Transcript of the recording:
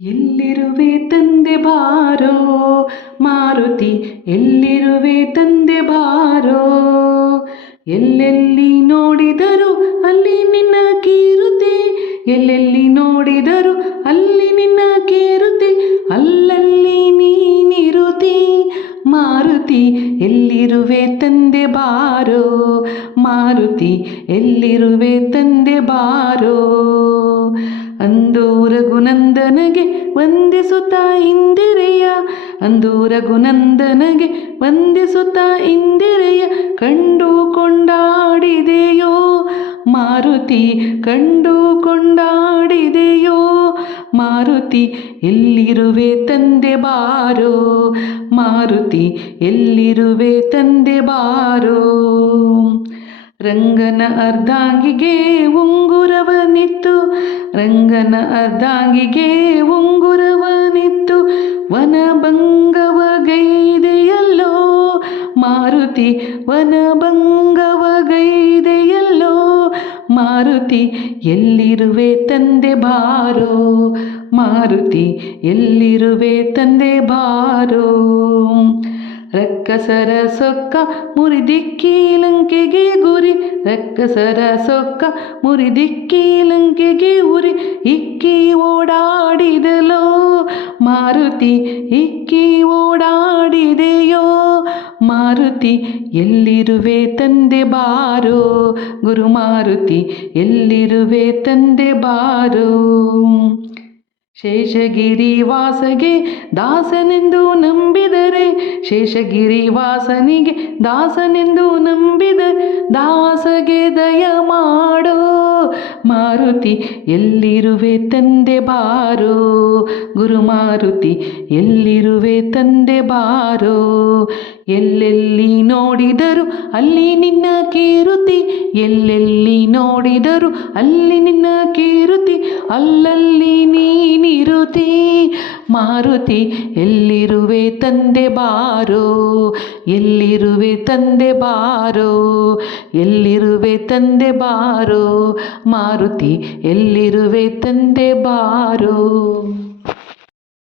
ಎಲ್ಲಿರುವೆ ತಂದೆ ಬಾರೋ ಮಾರುತಿ, ಎಲ್ಲಿರುವೆ ತಂದೆ ಬಾರೋ. ಎಲ್ಲೆಲ್ಲಿ ನೋಡಿದರು ಅಲ್ಲಿ ನಿನ್ನ ಕೀರುತಿ, ಎಲ್ಲೆಲ್ಲಿ ನೋಡಿದರು ಅಲ್ಲಿ ನಿನ್ನ ಕೀರುತಿ, ಅಲ್ಲಲ್ಲಿ ನೀನಿರುತಿ ಮಾರುತಿ. ಎಲ್ಲಿರುವೆ ತಂದೆ ಬಾರೋ ಮಾರುತಿ, ಎಲ್ಲಿರುವೆ ತಂದೆ ಬಾರೋ. ಅಂದು ರಘುನಂದನಗೆ ವಂದಿಸುತ್ತಾ ಇಂದಿರೆಯ, ಅಂದು ರಘುನಂದನಗೆ ವಂದಿಸುತ್ತಾ ಇಂದಿರೆಯ ಕಂಡು ಕೊಂಡಾಡಿದೆಯೋ ಮಾರುತಿ, ಕಂಡು ಕೊಂಡಾಡಿದೆಯೋ ಮಾರುತಿ. ಎಲ್ಲಿರುವೆ ತಂದೆ ಬಾರೋ ಮಾರುತಿ, ಎಲ್ಲಿರುವೆ ತಂದೆ ಬಾರೋ. ರಂಗನ ಅರ್ಧಾಂಗಿಗೆ ಉಂಗುರವನಿತ್ತು, ರಂಗನ ಅರ್ಧಾಂಗಿಗೆ ಉಂಗುರವನಿತ್ತು, ವನಭಂಗವಗೈದೆಯಲ್ಲೋ ಮಾರುತಿ, ವನಭಂಗವಗೈದೆಯಲ್ಲೋ ಮಾರುತಿ. ಎಲ್ಲಿರುವೆ ತಂದೆ ಬಾರೋ ಮಾರುತಿ, ಎಲ್ಲಿರುವೆ ತಂದೆ ಬಾರೋ. ರಕ್ಕಸರ ಸೊಕ್ಕ ಮುರಿದಿಕ್ಕಿ ಲಂಕೆಗೆ ಗುರಿ, ರಕ್ಕಸರ ಸೊಕ್ಕ ಮುರಿದಿಕ್ಕಿ ಲಂಕೆಗೆ ಉರಿ, ಇಕ್ಕಿ ಓಡಾಡಿದಲೋ ಮಾರುತಿ, ಇಕ್ಕಿ ಓಡಾಡಿದೆಯೋ ಮಾರುತಿ. ಎಲ್ಲಿರುವೆ ತಂದೆ ಬಾರೋ ಗುರು ಮಾರುತಿ, ಎಲ್ಲಿರುವೆ ತಂದೆ ಬಾರೋ. ಶೇಷಗಿರಿ ವಾಸಗೆ ದಾಸನೆಂದು ನಂಬಿದರೆ, ಶೇಷಗಿರಿ ವಾಸನಿಗೆ ದಾಸನೆಂದು ನಂಬಿದರೆ, ದಾಸಗೆ ದಯ ಮಾಡೋ ಮಾರುತಿ. ಎಲ್ಲಿರುವೆ ತಂದೆ ಬಾರೋ ಗುರು ಮಾರುತಿ, ಎಲ್ಲಿರುವೆ ತಂದೆ ಬಾರೋ. ಎಲ್ಲೆಲ್ಲಿ ನೋಡಿದರು ಅಲ್ಲಿ ನಿನ್ನ ಕೀರುತಿ, ಎಲ್ಲೆಲ್ಲಿ ನೋಡಿದರು ಅಲ್ಲಿ ನಿನ್ನ ಕೀರುತಿ, ಅಲ್ಲಲ್ಲಿ ನೀನಿರುತಿ ಮಾರುತಿ. ಎಲ್ಲಿರುವೆ ತಂದೆ ಬಾರೋ, ಎಲ್ಲಿರುವೆ ತಂದೆ ಬಾರೋ, ಎಲ್ಲಿರುವೆ ತಂದೆ ಬಾರೋ ಮಾರುತಿ, ಎಲ್ಲಿರುವೆ ತಂದೆ ಬಾರೋ.